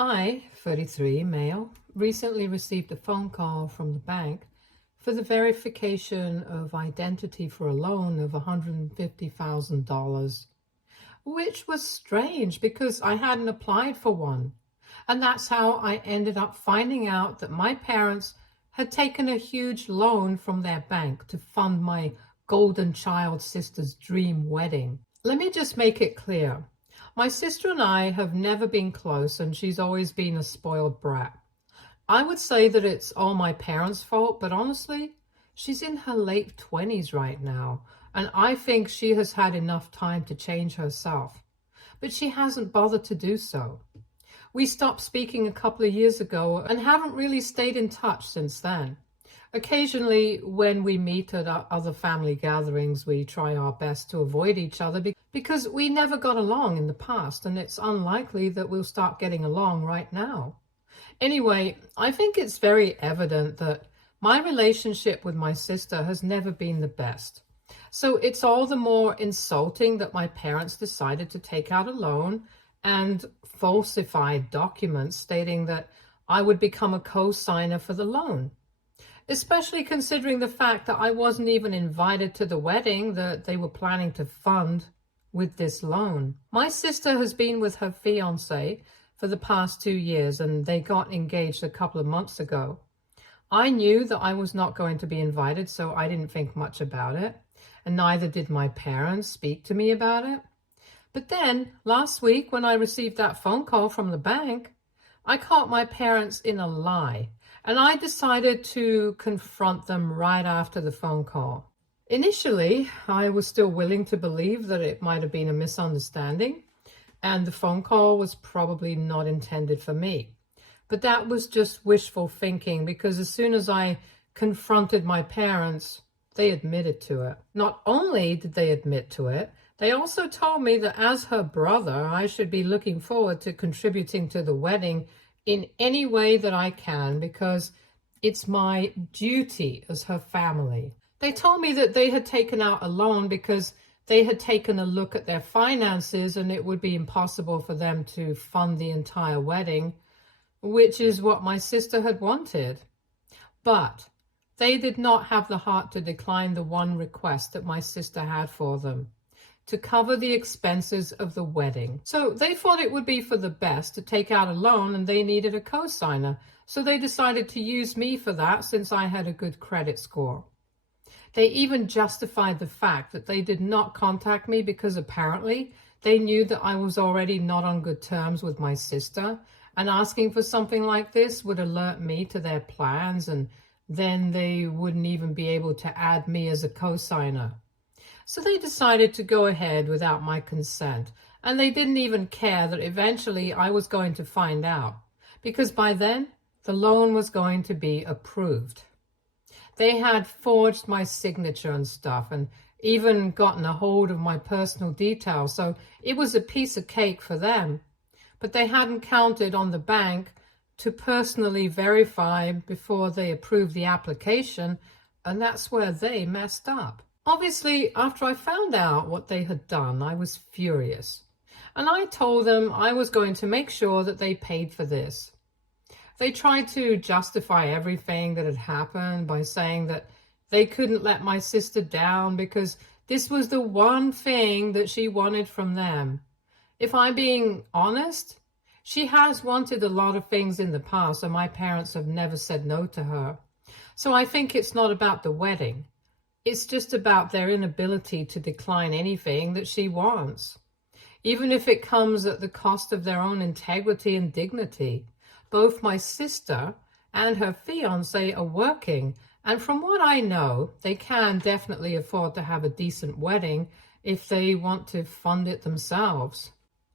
I, 33, male, recently received a phone call from the bank for the verification of identity for a loan of $150,000, which was strange because I hadn't applied for one. And that's how I ended up finding out that my parents had taken a huge loan from their bank to fund my golden child sister's dream wedding. Let me just make it clear. My sister and I have never been close, and she's always been a spoiled brat. I would say that it's all my parents' fault, but honestly, she's in her late 20s right now, and I think she has had enough time to change herself. But she hasn't bothered to do so. We stopped speaking a couple of years ago and haven't really stayed in touch since then. Occasionally, when we meet at other family gatherings, we try our best to avoid each other because we never got along in the past, and it's unlikely that we'll start getting along right now. Anyway, I think it's very evident that my relationship with my sister has never been the best. So it's all the more insulting that my parents decided to take out a loan and falsified documents stating that I would become a co-signer for the loan. Especially considering the fact that I wasn't even invited to the wedding that they were planning to fund with this loan. My sister has been with her fiancé for the past 2 years, and they got engaged a couple of months ago. I knew that I was not going to be invited, so I didn't think much about it, and neither did my parents speak to me about it. But then, last week, when I received that phone call from the bank, I caught my parents in a lie, and I decided to confront them right after the phone call. Initially, I was still willing to believe that it might have been a misunderstanding, and the phone call was probably not intended for me. But that was just wishful thinking, because as soon as I confronted my parents, they admitted to it. Not only did they admit to it, they also told me that as her brother, I should be looking forward to contributing to the wedding in any way that I can, because it's my duty as her family. They told me that they had taken out a loan because they had taken a look at their finances and it would be impossible for them to fund the entire wedding, which is what my sister had wanted. But they did not have the heart to decline the one request that my sister had for them, to cover the expenses of the wedding. So they thought it would be for the best to take out a loan, and they needed a co-signer. So they decided to use me for that since I had a good credit score. They even justified the fact that they did not contact me because apparently they knew that I was already not on good terms with my sister, and asking for something like this would alert me to their plans, and then they wouldn't even be able to add me as a co-signer. So they decided to go ahead without my consent, and they didn't even care that eventually I was going to find out, because by then the loan was going to be approved. They had forged my signature and stuff, and even gotten a hold of my personal details, so it was a piece of cake for them. But they hadn't counted on the bank to personally verify before they approved the application, and that's where they messed up. Obviously, after I found out what they had done, I was furious. And I told them I was going to make sure that they paid for this. They tried to justify everything that had happened by saying that they couldn't let my sister down because this was the one thing that she wanted from them. If I'm being honest, she has wanted a lot of things in the past, and my parents have never said no to her. So I think it's not about the wedding. It's just about their inability to decline anything that she wants, even if it comes at the cost of their own integrity and dignity. Both my sister and her fiancé are working, and from what I know, they can definitely afford to have a decent wedding if they want to fund it themselves.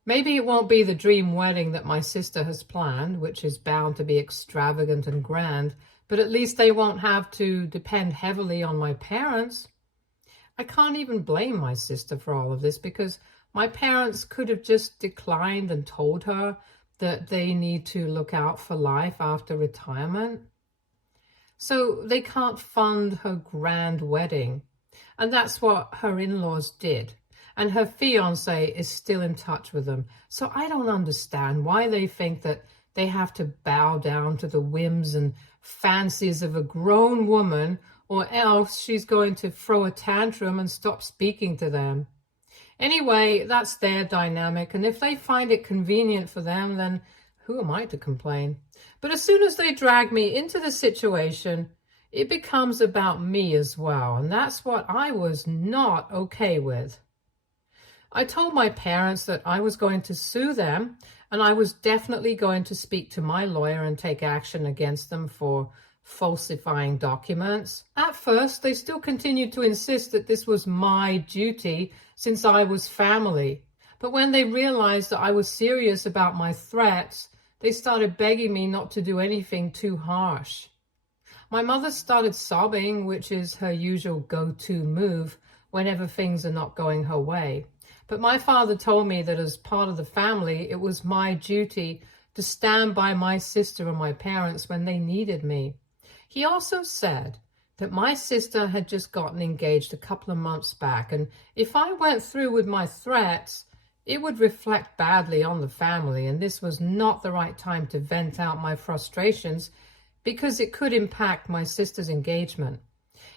Maybe it won't be the dream wedding that my sister has planned, which is bound to be extravagant and grand, but at least they won't have to depend heavily on my parents. I can't even blame my sister for all of this, because my parents could have just declined and told her that they need to look out for life after retirement. So they can't fund her grand wedding. And that's what her in-laws did. And her fiancé is still in touch with them. So I don't understand why they think that they have to bow down to the whims and fancies of a grown woman, or else she's going to throw a tantrum and stop speaking to them. Anyway, that's their dynamic, and if they find it convenient for them, then who am I to complain? But as soon as they drag me into the situation, it becomes about me as well, and that's what I was not okay with. I told my parents that I was going to sue them, and I was definitely going to speak to my lawyer and take action against them for falsifying documents. At first, they still continued to insist that this was my duty since I was family. But when they realized that I was serious about my threats, they started begging me not to do anything too harsh. My mother started sobbing, which is her usual go-to move whenever things are not going her way. But my father told me that as part of the family, it was my duty to stand by my sister and my parents when they needed me. He also said that my sister had just gotten engaged a couple of months back, and if I went through with my threats, it would reflect badly on the family, and this was not the right time to vent out my frustrations because it could impact my sister's engagement.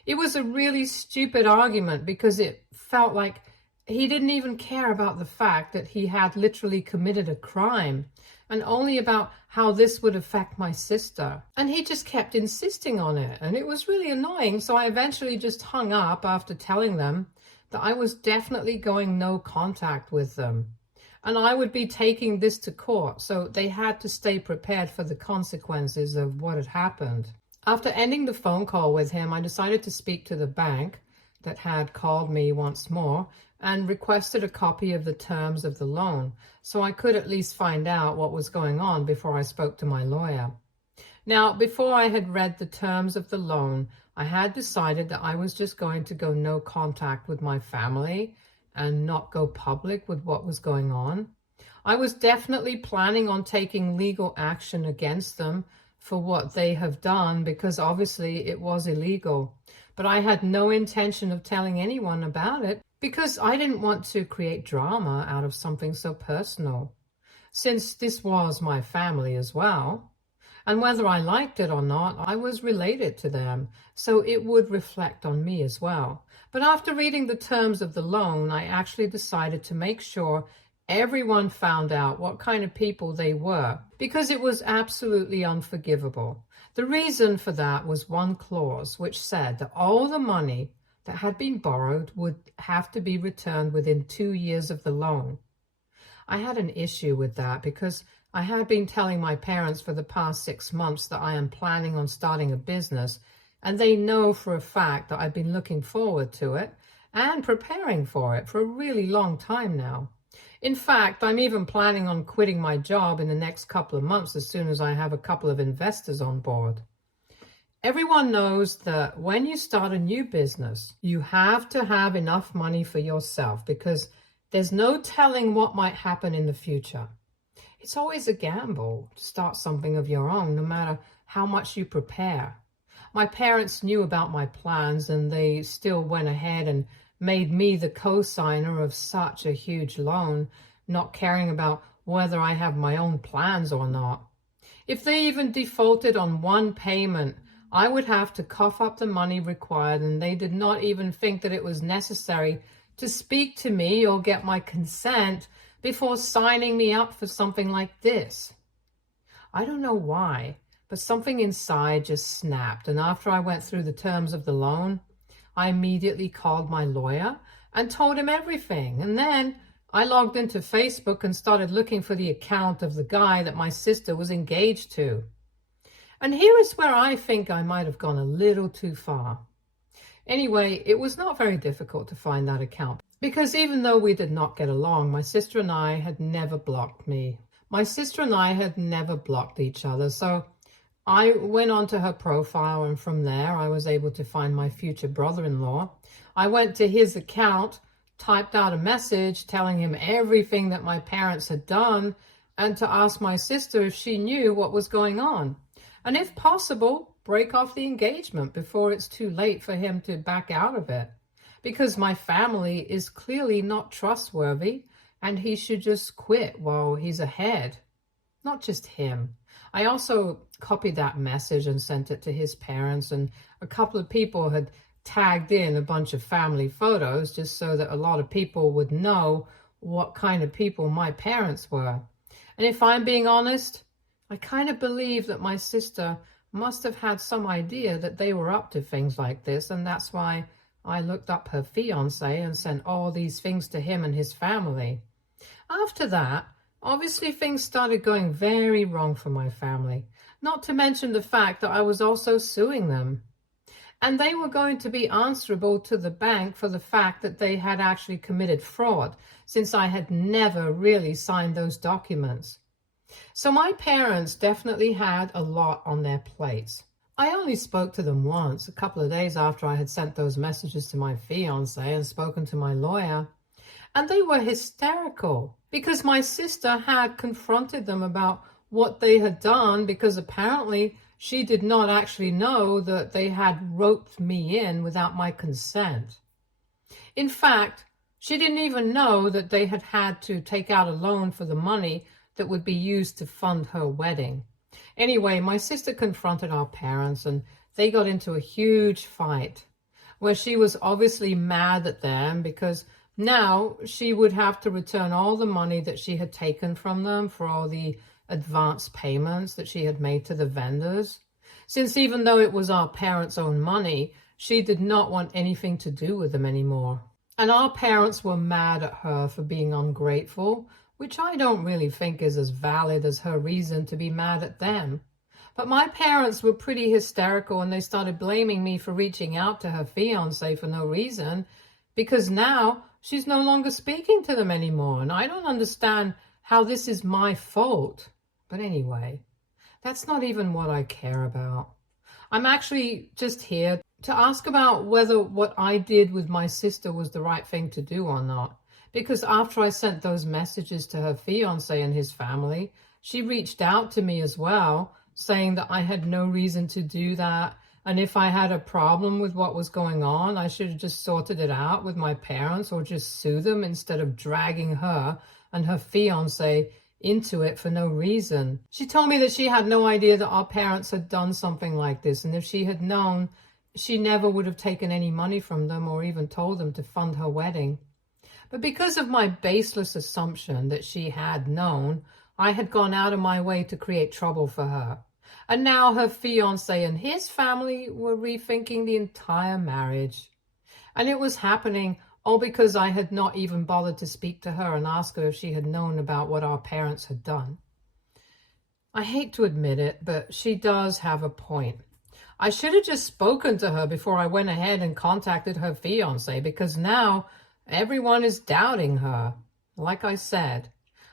It was a really stupid argument because it felt like he didn't even care about the fact that he had literally committed a crime, and only about how this would affect my sister. And he just kept insisting on it, and it was really annoying, so I eventually just hung up after telling them that I was definitely going no contact with them. And I would be taking this to court, so they had to stay prepared for the consequences of what had happened. After ending the phone call with him, I decided to speak to the bank that had called me once more and requested a copy of the terms of the loan, so I could at least find out what was going on before I spoke to my lawyer. Now, before I had read the terms of the loan, I had decided that I was just going to go no contact with my family and not go public with what was going on. I was definitely planning on taking legal action against them for what they have done because obviously it was illegal. But I had no intention of telling anyone about it because I didn't want to create drama out of something so personal, since this was my family as well. And whether I liked it or not, I was related to them, so it would reflect on me as well. But after reading the terms of the loan, I actually decided to make sure everyone found out what kind of people they were, because it was absolutely unforgivable. The reason for that was one clause which said that all the money that had been borrowed would have to be returned within 2 years of the loan. I had an issue with that because I had been telling my parents for the past 6 months that I am planning on starting a business, and they know for a fact that I've been looking forward to it and preparing for it for a really long time now. In fact, I'm even planning on quitting my job in the next couple of months as soon as I have a couple of investors on board. Everyone knows that when you start a new business, you have to have enough money for yourself because there's no telling what might happen in the future. It's always a gamble to start something of your own, no matter how much you prepare. My parents knew about my plans and they still went ahead and made me the co-signer of such a huge loan, not caring about whether I have my own plans or not. If they even defaulted on one payment, I would have to cough up the money required, and they did not even think that it was necessary to speak to me or get my consent before signing me up for something like this. I don't know why, but something inside just snapped, and after I went through the terms of the loan, I immediately called my lawyer and told him everything, and then I logged into Facebook and started looking for the account of the guy that my sister was engaged to. And here is where I think I might have gone a little too far. Anyway, it was not very difficult to find that account because even though we did not get along, my sister and I had never blocked me. My sister and I had never blocked each other, so I went onto her profile, and from there I was able to find my future brother-in-law. I went to his account, typed out a message telling him everything that my parents had done and to ask my sister if she knew what was going on. And if possible, break off the engagement before it's too late for him to back out of it. Because my family is clearly not trustworthy and he should just quit while he's ahead. not just him. I also copied that message and sent it to his parents, and a couple of people had tagged in a bunch of family photos just so that a lot of people would know what kind of people my parents were. And if I'm being honest, I kind of believe that my sister must have had some idea that they were up to things like this, and that's why I looked up her fiance and sent all these things to him and his family. After that, obviously things started going very wrong for my family, not to mention the fact that I was also suing them. And they were going to be answerable to the bank for the fact that they had actually committed fraud, since I had never really signed those documents. So my parents definitely had a lot on their plates. I only spoke to them once, a couple of days after I had sent those messages to my fiance and spoken to my lawyer. And they were hysterical because my sister had confronted them about what they had done, because apparently she did not actually know that they had roped me in without my consent. In fact, she didn't even know that they had had to take out a loan for the money that would be used to fund her wedding. Anyway, my sister confronted our parents and they got into a huge fight where she was obviously mad at them because now she would have to return all the money that she had taken from them for all the advance payments that she had made to the vendors. Since even though it was our parents' own money, she did not want anything to do with them anymore. And our parents were mad at her for being ungrateful, which I don't really think is as valid as her reason to be mad at them. But my parents were pretty hysterical and they started blaming me for reaching out to her fiancé for no reason, because now she's no longer speaking to them anymore, and I don't understand how this is my fault. But anyway, that's not even what I care about. I'm actually just here to ask about whether what I did with my sister was the right thing to do or not. Because after I sent those messages to her fiancé and his family, she reached out to me as well, saying that I had no reason to do that. And if I had a problem with what was going on, I should have just sorted it out with my parents or just sue them instead of dragging her and her fiancé into it for no reason. She told me that she had no idea that our parents had done something like this, and if she had known, she never would have taken any money from them or even told them to fund her wedding. But because of my baseless assumption that she had known, I had gone out of my way to create trouble for her. And now her fiancé and his family were rethinking the entire marriage. And it was happening all because I had not even bothered to speak to her and ask her if she had known about what our parents had done. I hate to admit it, but she does have a point. I should have just spoken to her before I went ahead and contacted her fiancé, because now everyone is doubting her. Like I said,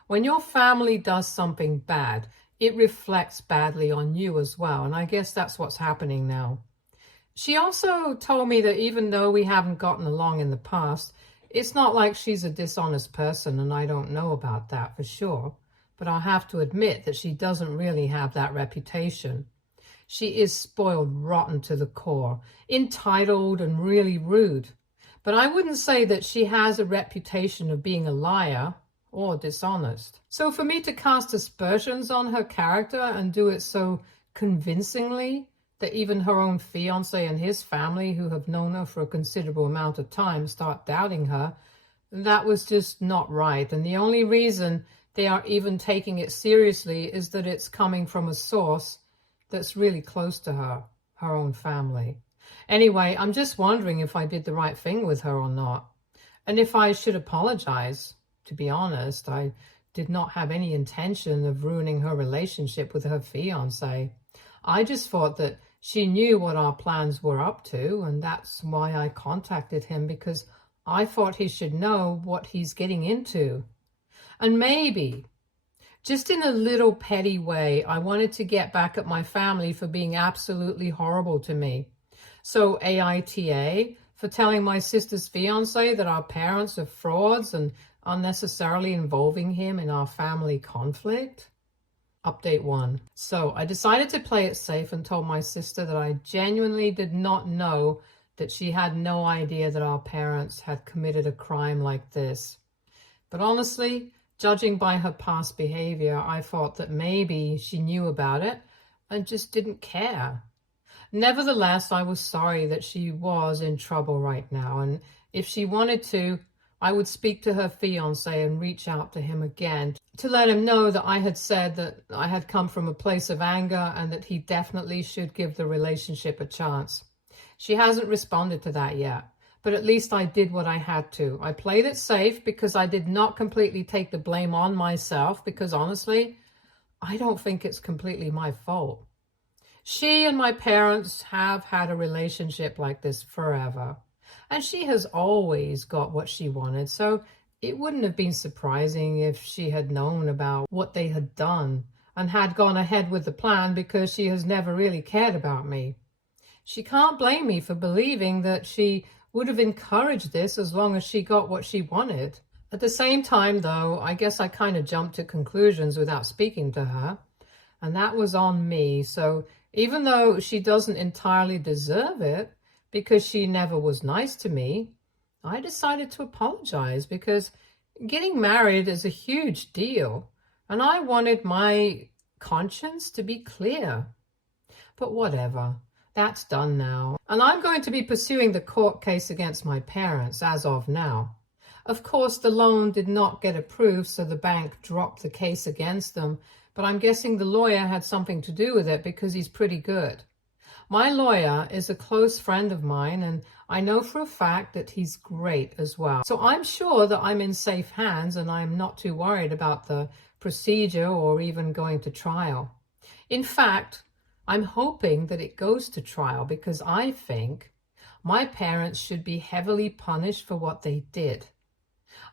when your family does something bad, it reflects badly on you as well, and I guess that's what's happening now. She also told me that even though we haven't gotten along in the past, it's not like she's a dishonest person, and I don't know about that for sure. But I'll have to admit that she doesn't really have that reputation. She is spoiled rotten to the core, entitled and really rude. But I wouldn't say that she has a reputation of being a liar or dishonest. So for me to cast aspersions on her character and do it so convincingly that even her own fiancé and his family, who have known her for a considerable amount of time, start doubting her, that was just not right. And the only reason they are even taking it seriously is that it's coming from a source that's really close to her own family. Anyway, I'm just wondering if I did the right thing with her or not. And if I should apologize. To be honest, I did not have any intention of ruining her relationship with her fiancé. I just thought that she knew what our plans were up to, and that's why I contacted him, because I thought he should know what he's getting into. And maybe, just in a little petty way, I wanted to get back at my family for being absolutely horrible to me. So AITA, for telling my sister's fiancé that our parents are frauds and unnecessarily involving him in our family conflict. Update 1. So I decided to play it safe and told my sister that I genuinely did not know that she had no idea that our parents had committed a crime like this. But honestly, Judging by her past behavior, I thought that maybe she knew about it and just didn't care. Nevertheless, I was sorry that she was in trouble right now, and if she wanted to, I would speak to her fiancé and reach out to him again to let him know that I had said that I had come from a place of anger and that he definitely should give the relationship a chance. She hasn't responded to that yet, but at least I did what I had to. I played it safe because I did not completely take the blame on myself, because honestly, I don't think it's completely my fault. She and my parents have had a relationship like this forever, and she has always got what she wanted, so it wouldn't have been surprising if she had known about what they had done and had gone ahead with the plan, because she has never really cared about me. She can't blame me for believing that she would have encouraged this as long as she got what she wanted. At the same time, though, I guess I kind of jumped to conclusions without speaking to her, and that was on me. So even though she doesn't entirely deserve it because she never was nice to me, I decided to apologize, because getting married is a huge deal, and I wanted my conscience to be clear. But whatever, that's done now, and I'm going to be pursuing the court case against my parents as of now. Of course, the loan did not get approved, so the bank dropped the case against them, but I'm guessing the lawyer had something to do with it because he's pretty good. My lawyer is a close friend of mine, and I know for a fact that he's great as well. So I'm sure that I'm in safe hands, and I'm not too worried about the procedure or even going to trial. In fact, I'm hoping that it goes to trial, because I think my parents should be heavily punished for what they did.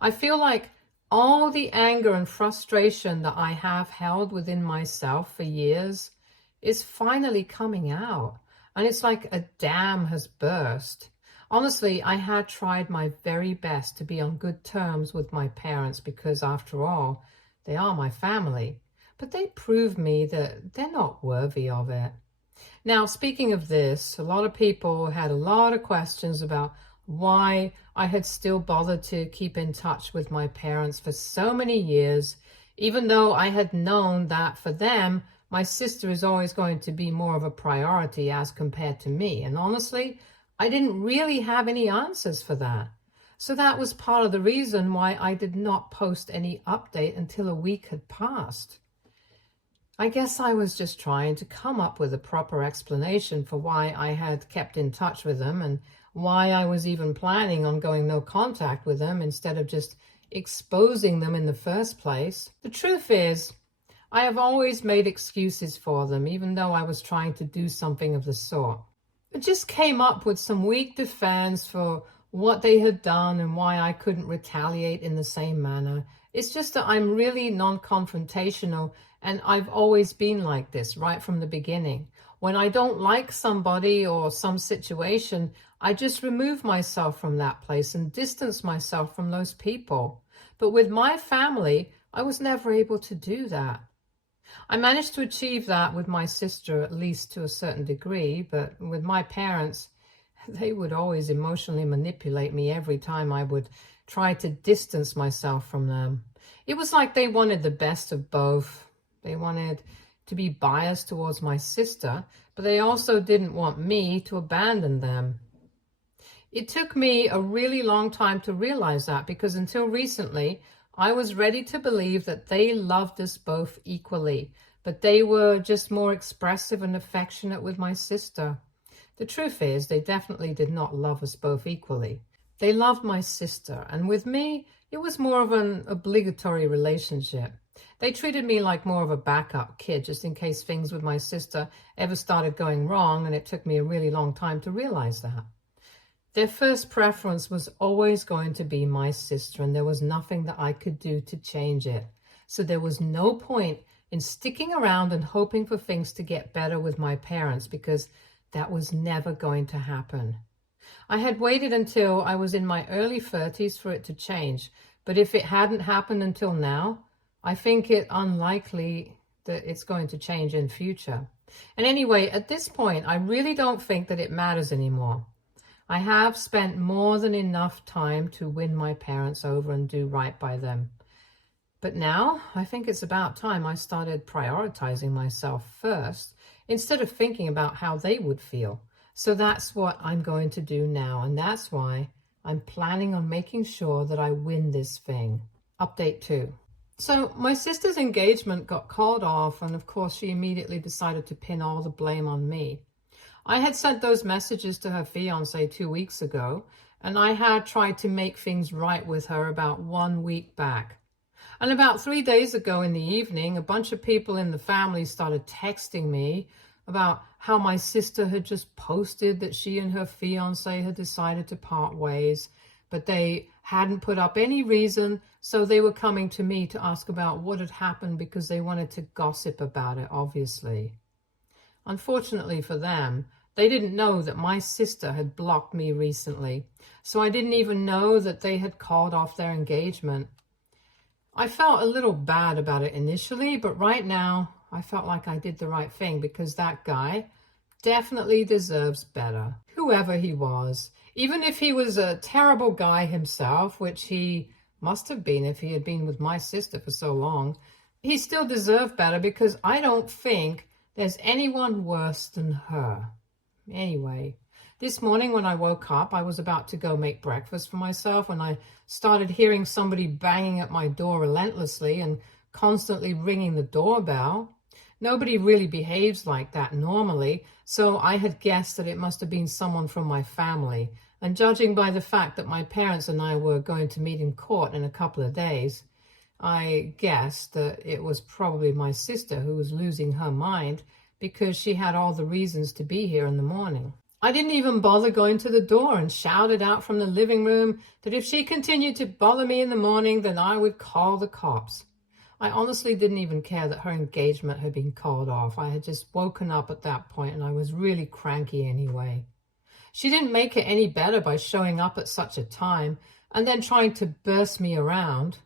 I feel like all the anger and frustration that I have held within myself for years is finally coming out, and it's like a dam has burst. Honestly, I had tried my very best to be on good terms with my parents, because after all, they are my family, but they proved me that they're not worthy of it. Now, speaking of this, a lot of people had a lot of questions about why I had still bothered to keep in touch with my parents for so many years, even though I had known that for them, my sister is always going to be more of a priority as compared to me. And honestly, I didn't really have any answers for that. So that was part of the reason why I did not post any update until a week had passed. I guess I was just trying to come up with a proper explanation for why I had kept in touch with them, and why I was even planning on going no contact with them instead of just exposing them in the first place. The truth is, I have always made excuses for them, even though I was trying to do something of the sort. I just came up with some weak defense for what they had done and why I couldn't retaliate in the same manner. It's just that I'm really non-confrontational, and I've always been like this right from the beginning. When I don't like somebody or some situation, I just remove myself from that place and distance myself from those people. But with my family, I was never able to do that. I managed to achieve that with my sister, at least to a certain degree, but with my parents, they would always emotionally manipulate me every time I would try to distance myself from them. It was like they wanted the best of both. They wanted to be biased towards my sister, but they also didn't want me to abandon them. It took me a really long time to realize that, because until recently, I was ready to believe that they loved us both equally, but they were just more expressive and affectionate with my sister. The truth is, they definitely did not love us both equally. They loved my sister, and with me, it was more of an obligatory relationship. They treated me like more of a backup kid, just in case things with my sister ever started going wrong, and it took me a really long time to realize that. Their first preference was always going to be my sister, and there was nothing that I could do to change it. So there was no point in sticking around and hoping for things to get better with my parents, because that was never going to happen. I had waited until I was in my early 30s for it to change, but if it hadn't happened until now, I think it unlikely that it's going to change in future. And anyway, at this point, I really don't think that it matters anymore. I have spent more than enough time to win my parents over and do right by them. But now I think it's about time I started prioritizing myself first instead of thinking about how they would feel. So that's what I'm going to do now, and that's why I'm planning on making sure that I win this thing. Update 2. So my sister's engagement got called off, and of course she immediately decided to pin all the blame on me. I had sent those messages to her fiance 2 weeks ago, and I had tried to make things right with her about 1 week back. And about 3 days ago in the evening, a bunch of people in the family started texting me about how my sister had just posted that she and her fiance had decided to part ways, but they hadn't put up any reason, so they were coming to me to ask about what had happened because they wanted to gossip about it, obviously. Unfortunately for them, they didn't know that my sister had blocked me recently, so I didn't even know that they had called off their engagement. I felt a little bad about it initially, but right now I felt like I did the right thing because that guy definitely deserves better, whoever he was. Even if he was a terrible guy himself, which he must have been if he had been with my sister for so long, he still deserved better because I don't think there's anyone worse than her. Anyway, this morning when I woke up, I was about to go make breakfast for myself when I started hearing somebody banging at my door relentlessly and constantly ringing the doorbell. Nobody really behaves like that normally, so I had guessed that it must have been someone from my family. And judging by the fact that my parents and I were going to meet in court in a couple of days, I guessed that it was probably my sister who was losing her mind because she had all the reasons to be here in the morning. I didn't even bother going to the door and shouted out from the living room that if she continued to bother me in the morning, then I would call the cops. I honestly didn't even care that her engagement had been called off. I had just woken up at that point and I was really cranky anyway. She didn't make it any better by showing up at such a time and then trying to burst me around.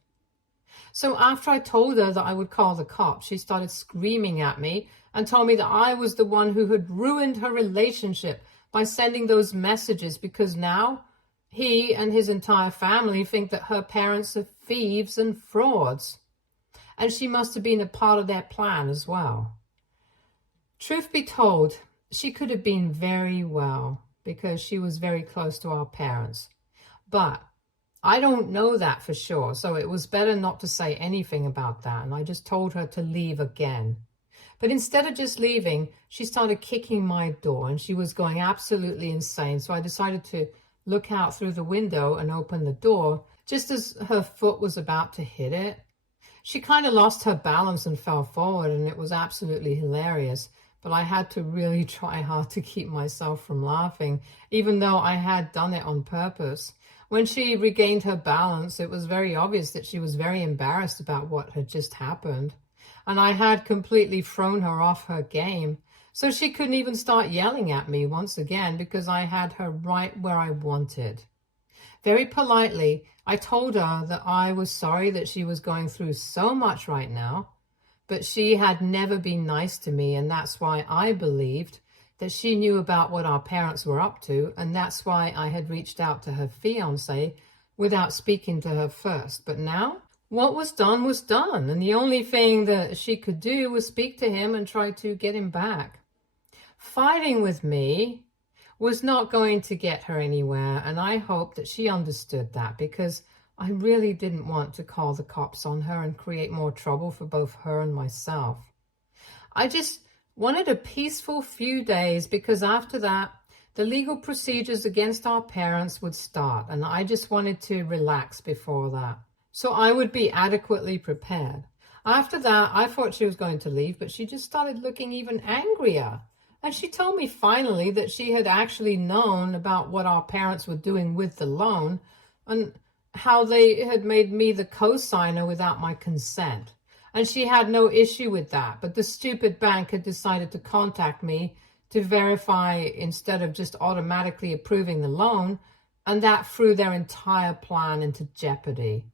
So after I told her that I would call the cops, she started screaming at me and told me that I was the one who had ruined her relationship by sending those messages because now he and his entire family think that her parents are thieves and frauds. And she must have been a part of their plan as well. Truth be told, she could have been very well because she was very close to our parents. But I don't know that for sure, so it was better not to say anything about that, and I just told her to leave again. But instead of just leaving, she started kicking my door, and she was going absolutely insane, so I decided to look out through the window and open the door just as her foot was about to hit it. She kind of lost her balance and fell forward, and it was absolutely hilarious, but I had to really try hard to keep myself from laughing, even though I had done it on purpose. When she regained her balance, it was very obvious that she was very embarrassed about what had just happened, and I had completely thrown her off her game, so she couldn't even start yelling at me once again because I had her right where I wanted. Very politely, I told her that I was sorry that she was going through so much right now, but she had never been nice to me, and that's why I believed that she knew about what our parents were up to, and that's why I had reached out to her fiancé without speaking to her first. But now, what was done, and the only thing that she could do was speak to him and try to get him back. Fighting with me was not going to get her anywhere, and I hope that she understood that because I really didn't want to call the cops on her and create more trouble for both her and myself. I just wanted a peaceful few days because after that, the legal procedures against our parents would start, and I just wanted to relax before that, so I would be adequately prepared. After that, I thought she was going to leave, but she just started looking even angrier. And she told me finally that she had actually known about what our parents were doing with the loan and how they had made me the co-signer without my consent. And she had no issue with that, but the stupid bank had decided to contact me to verify instead of just automatically approving the loan, and that threw their entire plan into jeopardy.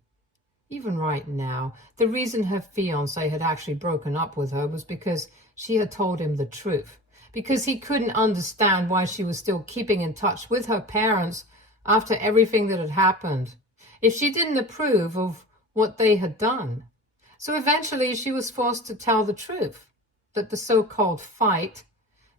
Even right now, the reason her fiancé had actually broken up with her was because she had told him the truth. Because he couldn't understand why she was still keeping in touch with her parents after everything that had happened. If she didn't approve of what they had done, So eventually she was forced to tell the truth, that the so-called fight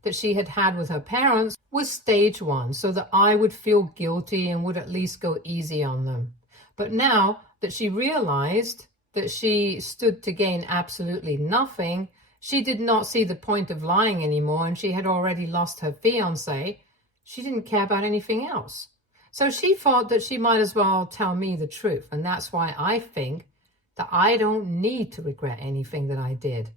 that she had had with her parents was stage one, so that I would feel guilty and would at least go easy on them. But now that she realized that she stood to gain absolutely nothing, she did not see the point of lying anymore, and she had already lost her fiancé. She didn't care about anything else. So she thought that she might as well tell me the truth, and that's why I think that I don't need to regret anything that I did.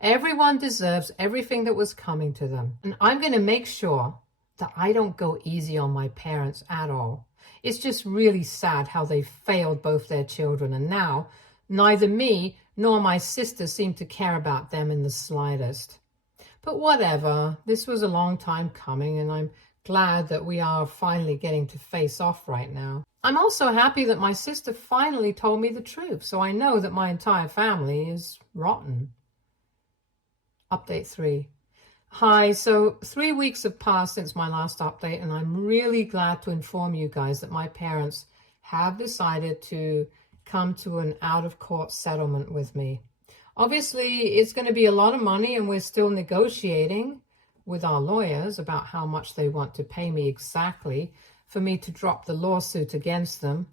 Everyone deserves everything that was coming to them, and I'm going to make sure that I don't go easy on my parents at all. It's just really sad how they failed both their children, and now neither me nor my sister seem to care about them in the slightest. But whatever, this was a long time coming, and I'm glad that we are finally getting to face off right now. I'm also happy that my sister finally told me the truth, so I know that my entire family is rotten. Update 3. Hi, so 3 weeks have passed since my last update, and I'm really glad to inform you guys that my parents have decided to come to an out-of-court settlement with me. Obviously, it's going to be a lot of money, and we're still negotiating with our lawyers about how much they want to pay me exactly for me to drop the lawsuit against them.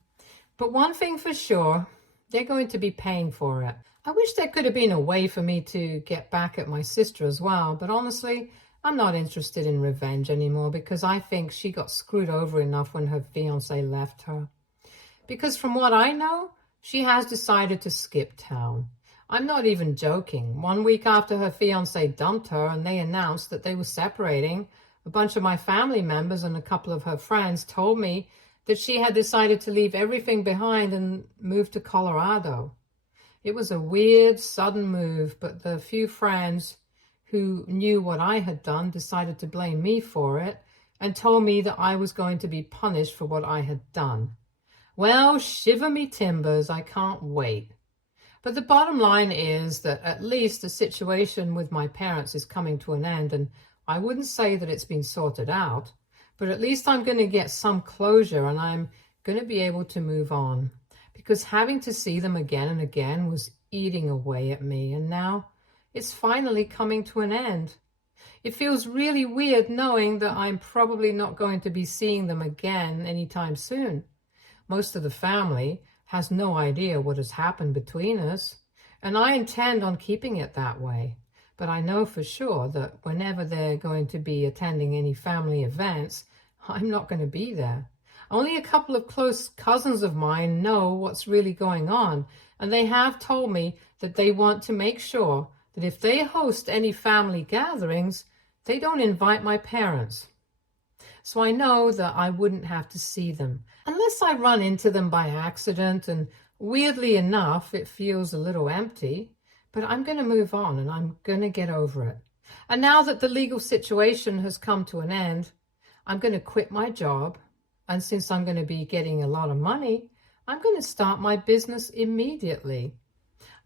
But one thing for sure, they're going to be paying for it. I wish there could have been a way for me to get back at my sister as well, but honestly, I'm not interested in revenge anymore because I think she got screwed over enough when her fiancé left her. Because from what I know, she has decided to skip town. I'm not even joking. 1 week after her fiancé dumped her and they announced that they were separating, a bunch of my family members and a couple of her friends told me that she had decided to leave everything behind and move to Colorado. It was a weird, sudden move, but the few friends who knew what I had done decided to blame me for it and told me that I was going to be punished for what I had done. Well, shiver me timbers, I can't wait. But the bottom line is that at least the situation with my parents is coming to an end, and I wouldn't say that it's been sorted out, but at least I'm going to get some closure and I'm going to be able to move on. Because having to see them again and again was eating away at me, and now it's finally coming to an end. It feels really weird knowing that I'm probably not going to be seeing them again anytime soon. Most of the family has no idea what has happened between us, and I intend on keeping it that way. But I know for sure that whenever they're going to be attending any family events, I'm not going to be there. Only a couple of close cousins of mine know what's really going on, and they have told me that they want to make sure that if they host any family gatherings, they don't invite my parents. So I know that I wouldn't have to see them, unless I run into them by accident, and weirdly enough, it feels a little empty, but I'm going to move on and I'm going to get over it. And now that the legal situation has come to an end, I'm going to quit my job. And since I'm going to be getting a lot of money, I'm going to start my business immediately.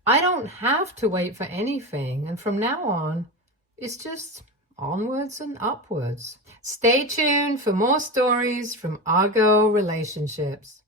I don't have to wait for anything. And from now on, it's just onwards and upwards. Stay tuned for more stories from Argo Relationships.